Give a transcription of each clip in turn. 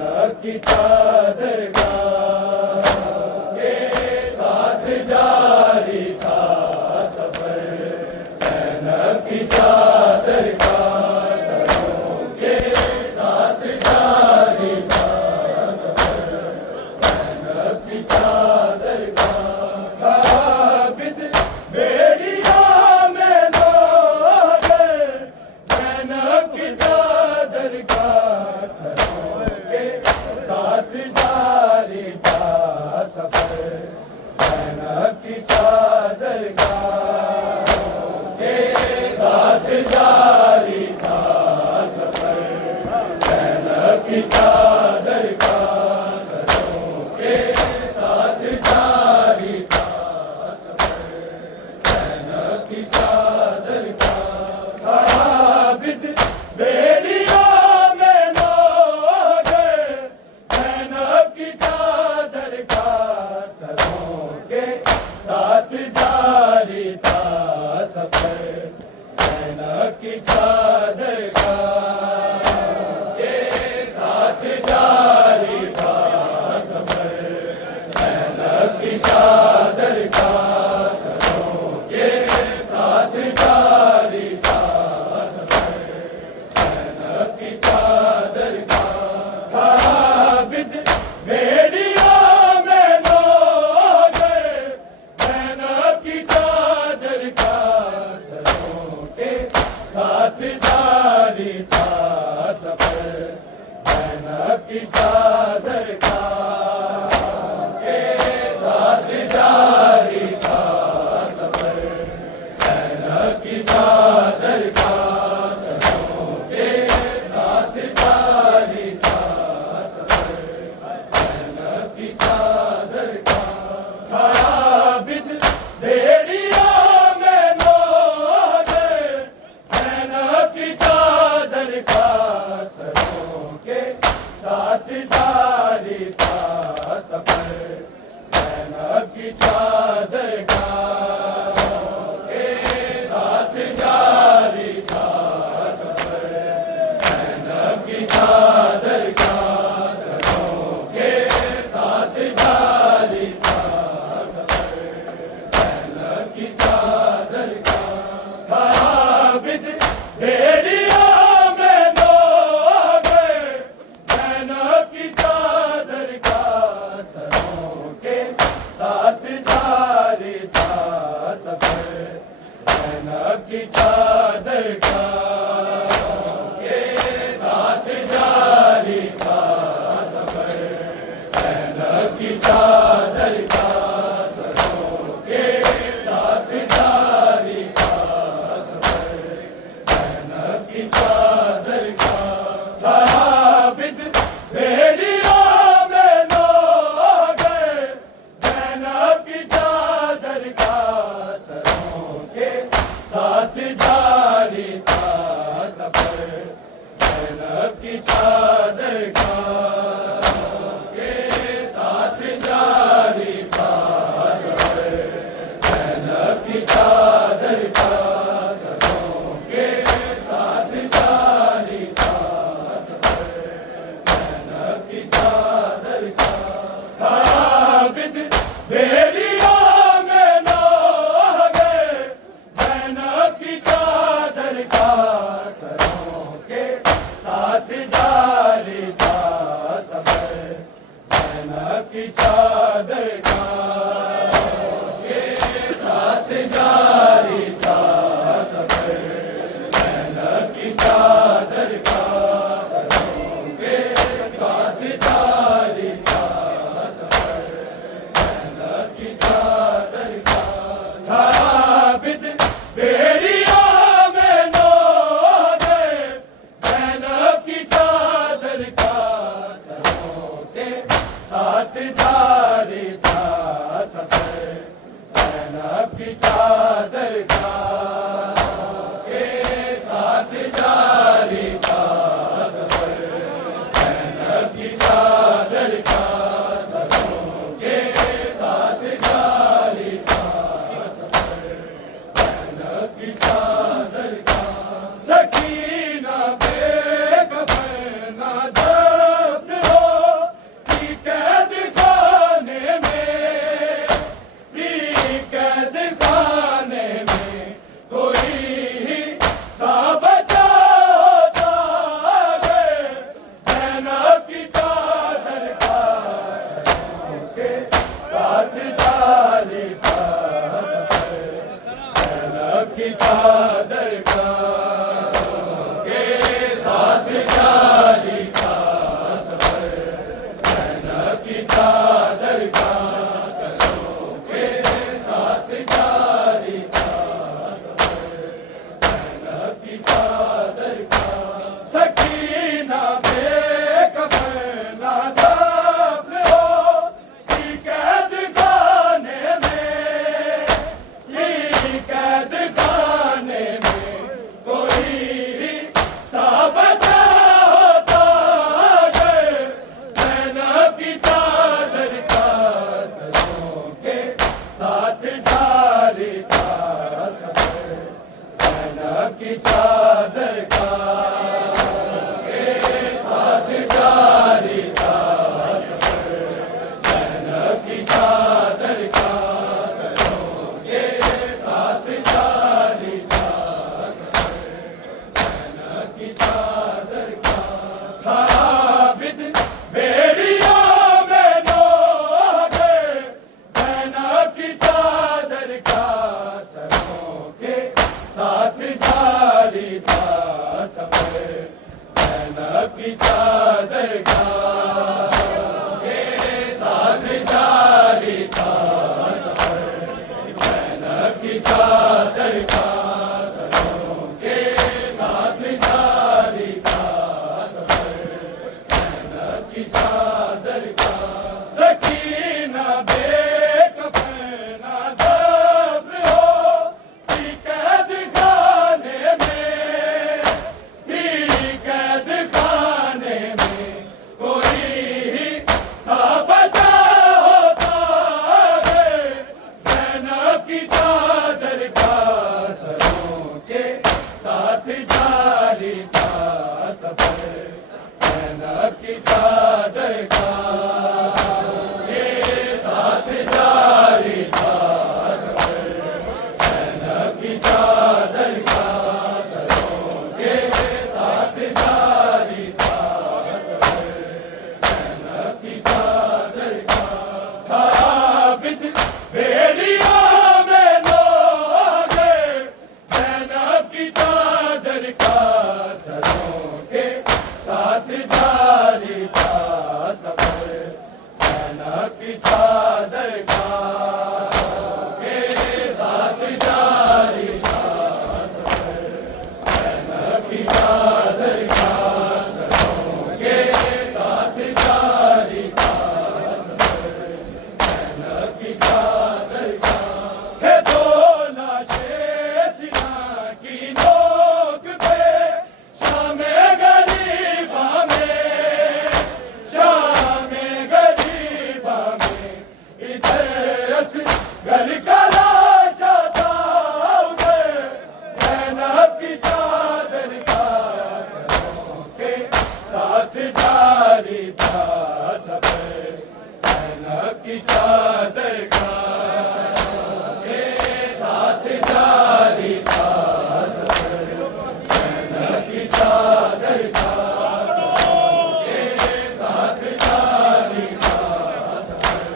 زینب کی چادرگاہ کے ساتھ جاری تھا سفر، زینب کی چادرگاہ سروں کے ساتھ جاری تھا سفر، زینب کی چادرگاہ ثابت بیڑیا میں نوگر، زینب کی چادرگاہ سروں کے ساتھ جاری تھا سفر، زینب کی چادرگاہ کے ساتھ جاری تھا سفر، زینب کی چادرگاہ سروں کے ساتھ جاری تھا سفر، زینب کی چادرگاہ ثابت بیڑیا میں نوگر، زینب کی چادرگاہ سروں کے ساتھ جاری تھا سفر، زینب کی چادرگاہ کے ساتھ جاری تھا سفر، زینب کی چادرگاہ سروں کے ساتھ جاری تھا سفر، زینب کی چادرگاہ ثابت بیڑیا میں نوگر، زینب کی چادرگاہ سروں کے ساتھ جاری تھا سفر، زینب کی چادرگاہ کے ساتھ جاری تھا سفر، زینب کی چادرگاہ سروں کے ساتھ جاری تھا سفر، زینب کی چادرگاہ ثابت بیڑیا میں نوگر، زینب کی چادرگاہ سروں کے ساتھ جاری تھا سفر، زینب کی چادرگاہ کے ساتھ جاری تھا سفر، زینب کی چادرگاہ سروں کے ساتھ جاری تھا سفر، زینب کی چادرگاہ ثابت بیڑیا میں نوگر، زینب کی چادرگاہ سروں کے ساتھ جاری تھا سفر، زینب کی چادرگاہ کے ساتھ جاری تھا سفر، زینب کی چادرگاہ سروں کے ساتھ جاری تھا سفر، زینب کی چادرگاہ ثابت بیڑیا میں نوگر، زینب کی چادرگاہ سروں کے ساتھ جاری تھا سفر، زینب کی چادرگاہ کے ساتھ جاری تھا سفر، زینب کی چادرگاہ سروں کے ساتھ جاری تھا سفر، زینب کی چادرگاہ ثابت بیڑیا میں نوگر، زینب کی چادرگاہ سروں کے ساتھ جاری تھا سفر، زینب کی چادرگاہ کے ساتھ جاری تھا سفر، زینب کی چادرگاہ سروں کے ساتھ جاری تھا سفر، زینب کی چادرگاہ ثابت بیڑیا میں نوگر، زینب کی چادرگاہ سروں کے ساتھ جاری تھا سفر، زینب کی چادرگاہ کے ساتھ جاری تھا سفر، زینب کی چادرگاہ سروں کے ساتھ جاری تھا سفر، زینب کی چادرگاہ سکینہ بے کفن نہ دفن ہو کی چادر کا سکینہ بے کفن دفن ہو تھی قید خانے میں، تھی قید خانے میں کوئی سا بچا ہوتا ہے زینب کی چادر کا سروں کے ساتھ جاری تھا سفر زینب کی چادر کا کے ساتھ جاری تھا سفر زینب کی چادر کا سروں کے ساتھ جاری تھا سفر زینب کی چادر کا تھا عابد بیریاں میں لوگے زینب کی چادر کا سروں کے ساتھ جاری تھا سفر زینب کی چادر کا کے ساتھ جاری تھا سفر زینب کی چادر کا سروں کے ساتھ جاری تھا سفر زینب کی چادر کا تھے دو لاشیں سینہ کی نوک پہ شام غریباں میں، شام غریباں میں ادھر اصغر کا لاشا تھا ادھر زینب کی چادر کا سروں کے ساتھ جاری تھا سفر زینب کی چادر کا کے ساتھ جاری تھا سفر زینب کی چادر کا کے ساتھ جاری تھا سفر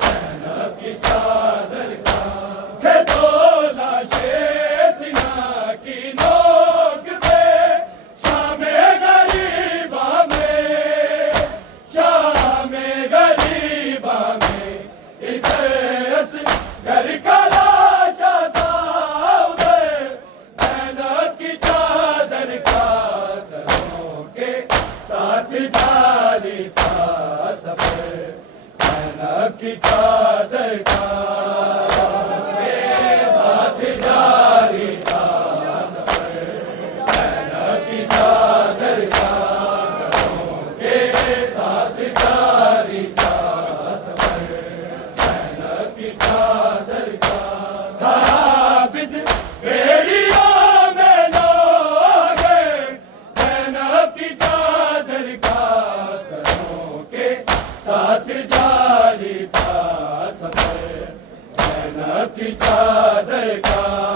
زینب کی چادر کا تھے دو لاشیں سینہ کی نوک پہ شام غریباں میں، شام غریباں میں ادھر اصغر کا لاشا تھا ادھر زینب کی چادر کا سروں کے ساتھ جاری تھا سفر زینب کی چادر کا کے ساتھ جاری تھا سفر زینب کی چادر کا سروں کے ساتھ جاری تھا سفر زینب کی چادر کا تھا عابد بیڑیوں میں لوگے زینب کی چادر کا سروں کے ساتھ جاری تھا سفر زینب کی چادر کا